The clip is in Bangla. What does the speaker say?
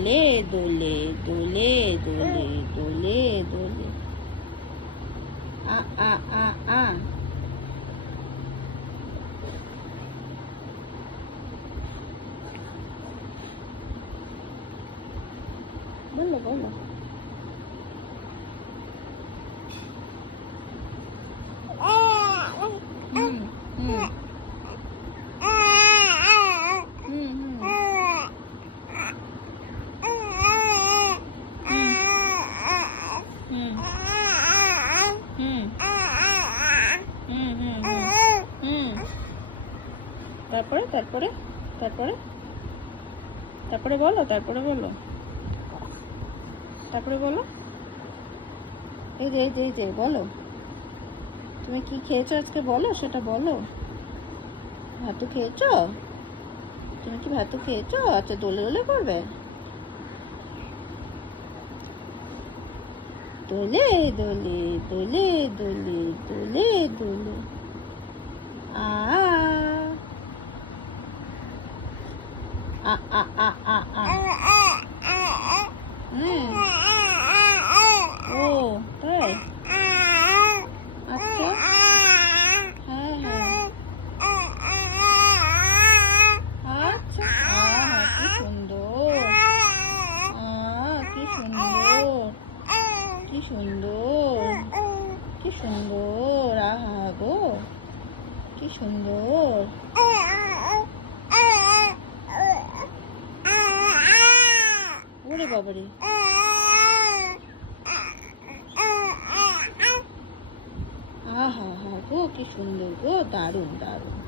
দোলে দোলে দোলে দোলে দোলে দোলে আ আ আ আ বলো বলো হুম হুম হুম হুম হুম হুম হুম হুম তারপরে তারপরে তারপরে তারপরে বলো তারপরে বলো তারপরে বলো এই যে বলো তুমি কি খেয়েছো আজকে বলো সেটা বলো ভাতু খেয়েছো তুমি কি ভাতু খেয়েছো আচ্ছা দোলে দোলে করবে দোলে দোলে দোলে দোলে দোলে দোলে আ আ আ আ আ আ হুম ও তাই আচ্ছা হ্যাঁ হ্যাঁ আচ্ছা আহা কি সুন্দর কি সুন্দর কি সুন্দর কি সুন্দর আহা গো কি সুন্দর ওরে বাবারে আহা হা গো কি সুন্দর গো দারুণ দারুণ